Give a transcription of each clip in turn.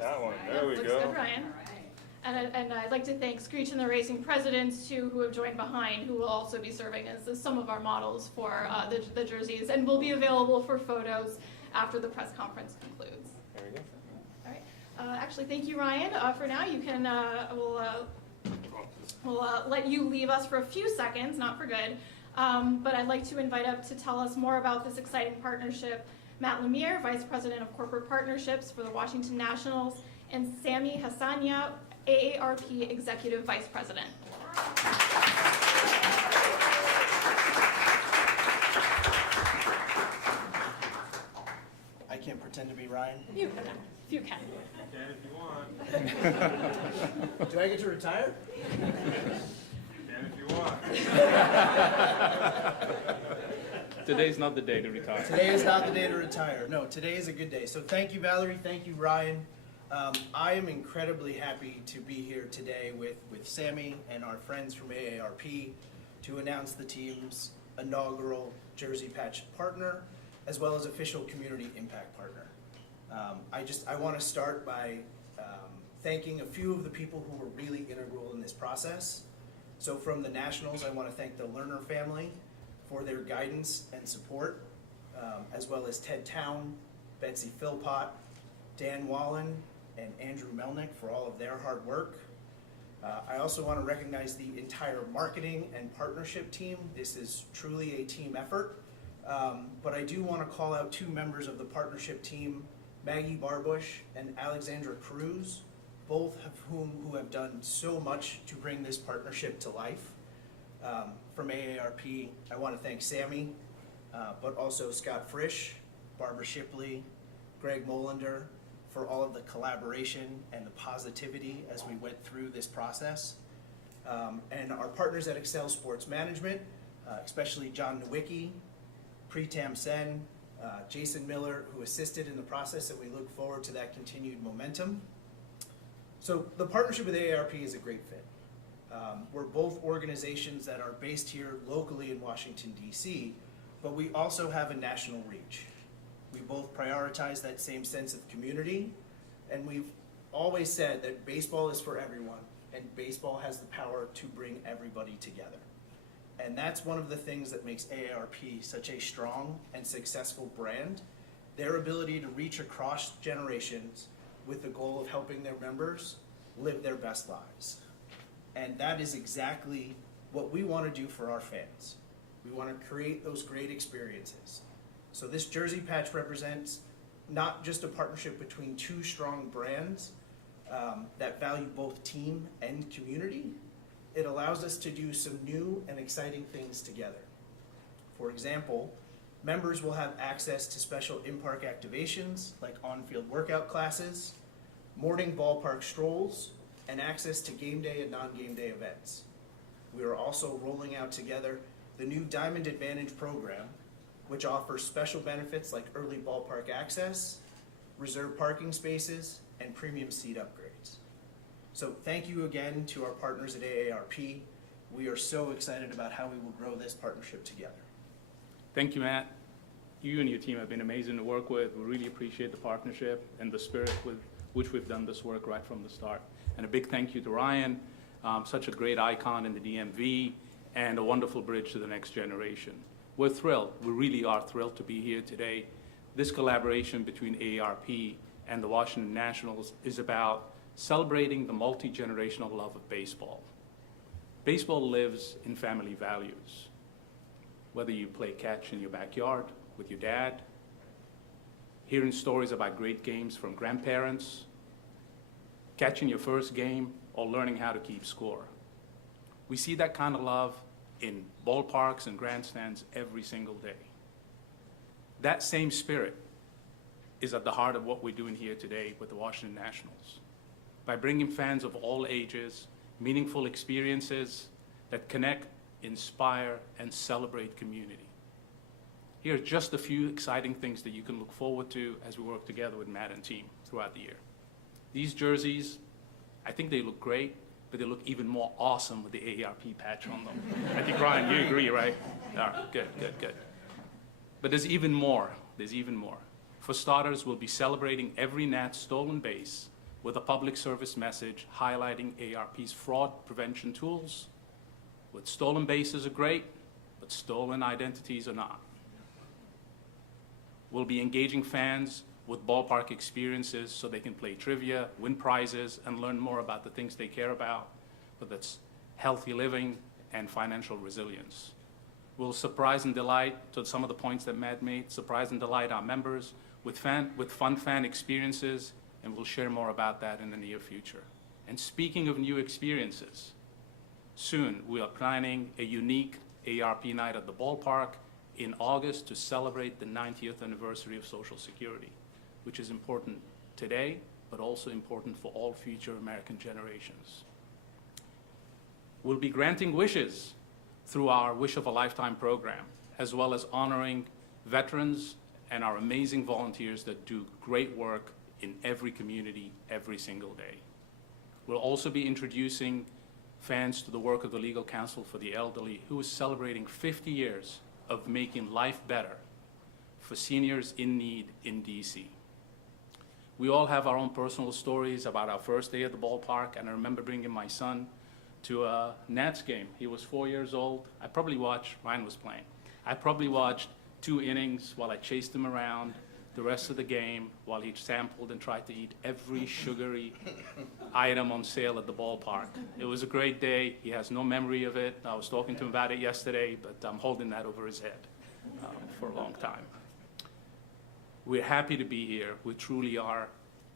That one. There we Looks go. good, Ryan. And I'd like to thank Screech and the Racing presidents, too, who have joined behind, who will also be serving as some of our models for the jerseys, and will be available for photos after the press conference concludes. There we go. All right. Actually, thank you, Ryan. For now, you can, we'll let you leave us for a few seconds, not for good. But I'd like to invite up to tell us more about this exciting partnership Matt Lemire, Vice President of Corporate Partnerships for the Washington Nationals, and Sami Hassania, AARP Executive Vice President. I can't pretend to be Ryan. You can. You can. You can if you want. Do I get to retire? You can if you want. Today's not the day to retire. Today is not the day to retire. No, today is a good day. So thank you, Valerie. Thank you, Ryan. I am incredibly happy to be here today with Sami and our friends from AARP to announce the team's inaugural jersey patch partner, as well as official community impact partner. I want to start by thanking a few of the people who were really integral in this process. So from the Nationals, I want to thank the Lerner family for their guidance and support, as well as Ted Town, Betsy Philpott, Dan Wallen, and Andrew Melnick for all of their hard work. I also want to recognize the entire marketing and partnership team. This is truly a team effort. But I do want to call out two members of the partnership team, Maggie Barbush and Alexandra Cruz, both of who have done so much to bring this partnership to life. From AARP, I want to thank Sami, but also Scott Frisch, Barbara Shipley, Greg Molander, for all of the collaboration and the positivity as we went through this process. And our partners at Excel Sports Management, especially John Nowicki, Pritam Sen, Jason Miller, who assisted in the process, and we look forward to that continued momentum. So the partnership with AARP is a great fit. We're both organizations that are based here locally in Washington, D.C., but we also have a national reach. We both prioritize that same sense of community, and we've always said that baseball is for everyone, and baseball has the power to bring everybody together. And that's one of the things that makes AARP such a strong and successful brand, their ability to reach across generations with the goal of helping their members live their best lives. And that is exactly what we want to do for our fans. We want to create those great experiences. So this jersey patch represents not just a partnership between two strong brands that value both team and community. It allows us to do some new and exciting things together. For example, members will have access to special in-park activations like on-field workout classes, morning ballpark strolls, and access to game day and non-game day events. We are also rolling out together the new Diamond Advantage program, which offers special benefits like early ballpark access, reserved parking spaces, and premium seat upgrades. So thank you again to our partners at AARP. We are so excited about how we will grow this partnership together. Thank you, Matt. You and your team have been amazing to work with. We really appreciate the partnership and the spirit with which we've done this work right from the start. And a big thank you to Ryan, such a great icon in the DMV, and a wonderful bridge to the next generation. We're thrilled. We really are thrilled to be here today. This collaboration between AARP and the Washington Nationals is about celebrating the multi-generational love of baseball. Baseball lives in family values. Whether you play catch in your backyard with your dad, hearing stories about great games from grandparents, catching your first game, or learning how to keep score. We see that kind of love in ballparks and grandstands every single day. That same spirit is at the heart of what we're doing here today with the Washington Nationals. By bringing fans of all ages, meaningful experiences that connect, inspire, and celebrate community. Here are just a few exciting things that you can look forward to as we work together with Matt and team throughout the year. These jerseys, I think they look great, but they look even more awesome with the AARP patch on them. I think, Ryan, you agree, right? All right, good. But there's even more. For starters, we'll be celebrating every Nat stolen base with a public service message highlighting AARP's fraud prevention tools. With stolen bases are great, but stolen identities are not. We'll be engaging fans with ballpark experiences so they can play trivia, win prizes, and learn more about the things they care about, whether it's healthy living and financial resilience. We'll surprise and delight, to some of the points that Matt made, surprise and delight our members with fun fan experiences, and we'll share more about that in the near future. And speaking of new experiences, soon we are planning a unique AARP night at the ballpark in August to celebrate the 90th anniversary of Social Security, which is important today, but also important for all future American generations. We'll be granting wishes through our Wish of a Lifetime program, as well as honoring veterans and our amazing volunteers that do great work in every community every single day. We'll also be introducing fans to the work of the Legal Counsel for the Elderly, who is celebrating 50 years of making life better for seniors in need in DC. We all have our own personal stories about our first day at the ballpark, and I remember bringing my son to a Nats game. He was 4 years old. Ryan was playing. I probably watched 2 innings while I chased him around the rest of the game while he sampled and tried to eat every sugary item on sale at the ballpark. It was a great day. He has no memory of it. I was talking to him about it yesterday, but I'm holding that over his head for a long time. We're happy to be here. We truly are.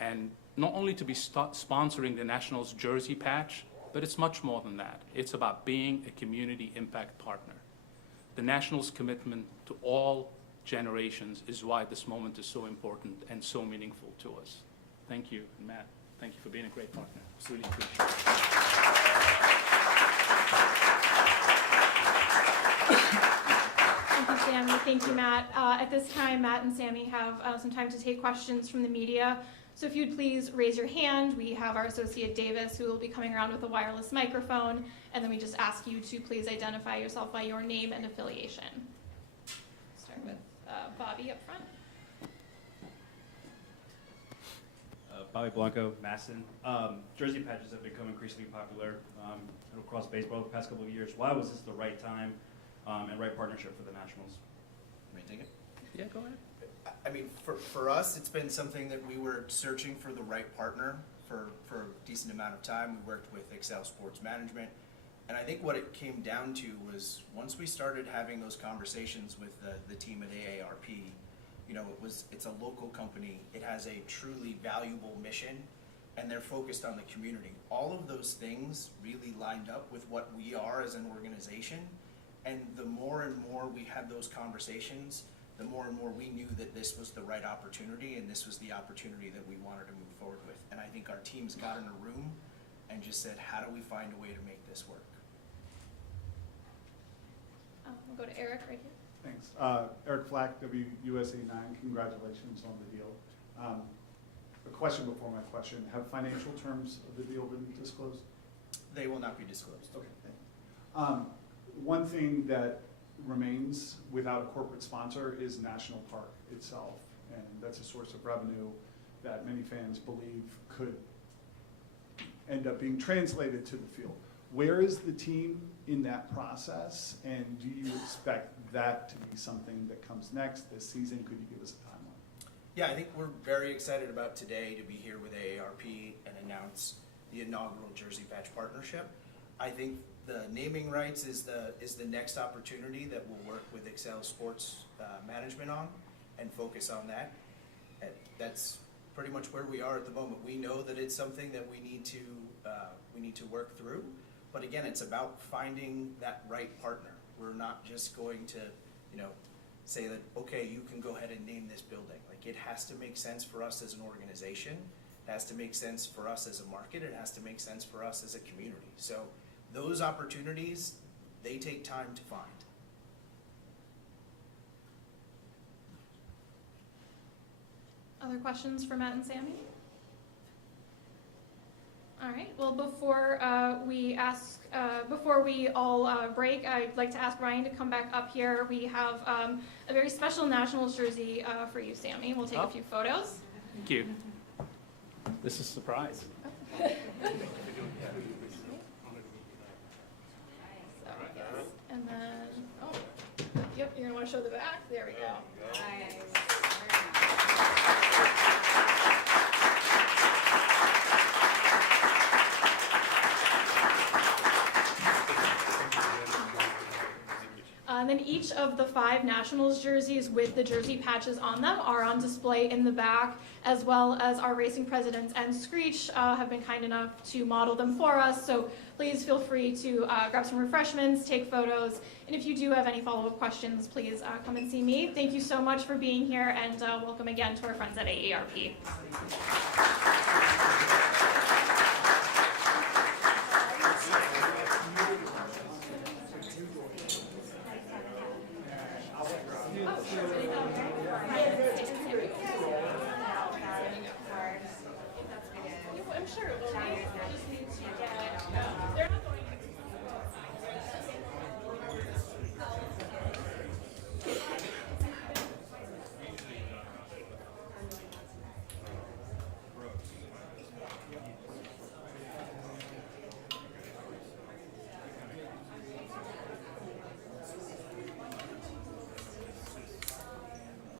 And not only to be sponsoring the Nationals jersey patch, but it's much more than that. It's about being a community impact partner. The Nationals' commitment to all generations is why this moment is so important and so meaningful to us. Thank you, and Matt. Thank you for being a great partner. Really appreciate it. Thank you, Sammy. Thank you, Matt. At this time, Matt and Sammy have some time to take questions from the media. So if you'd please raise your hand. We have our associate Davis who will be coming around with a wireless microphone, and then we just ask you to please identify yourself by your name and affiliation. Start with Bobby up front. Bobby Blanco, Masson. Jersey patches have become increasingly popular across baseball the past couple of years. Why was this the right time and right partnership for the Nationals? May I take it? Yeah, go ahead. I mean, for us, it's been something that we were searching for the right partner for a decent amount of time. We worked with Excel Sports Management, and I think what it came down to was once we started having those conversations with the team at AARP, you know, it's a local company. It has a truly valuable mission, and they're focused on the community. All of those things really lined up with what we are as an organization, and the more and more we had those conversations, the more and more we knew that this was the right opportunity, and this was the opportunity that we wanted to move forward with. And I think our teams got in a room and just said, how do we find a way to make this work? We'll go to Eric right here. Thanks. Eric Flack, WUSA 9. Congratulations on the deal. A question before my question. Have financial terms of the deal been disclosed? They will not be disclosed. Okay, thank you. One thing that remains without a corporate sponsor is National Park itself, and that's a source of revenue that many fans believe could end up being translated to the field. Where is the team in that process, and do you expect that to be something that comes next this season? Could you give us a timeline? Yeah, I think we're very excited about today to be here with AARP and announce the inaugural Jersey Patch partnership. I think the naming rights is the next opportunity that we'll work with Excel Sports Management on and focus on that. And that's pretty much where we are at the moment. We know that it's something that we need to work through, but again, it's about finding that right partner. We're not just going to, say that, okay, you can go ahead and name this building. Like, it has to make sense for us as an organization. It has to make sense for us as a market. It has to make sense for us as a community. So those opportunities, they take time to find. Other questions for Matt and Sammy? All right. Well, before we all break, I'd like to ask Ryan to come back up here. We have a very special Nationals jersey for you, Sammy. We'll take a few photos. Thank you. This is a surprise. So, yes. And then, oh, yep, you're gonna wanna show the back. There we go. And then each of the 5 Nationals jerseys with the jersey patches on them are on display in the back, as well as our racing presidents and Screech have been kind enough to model them for us. So please feel free to grab some refreshments, take photos, and if you do have any follow-up questions, please come and see me. Thank you so much for being here, and welcome again to our friends at AARP. I'm sure it will be.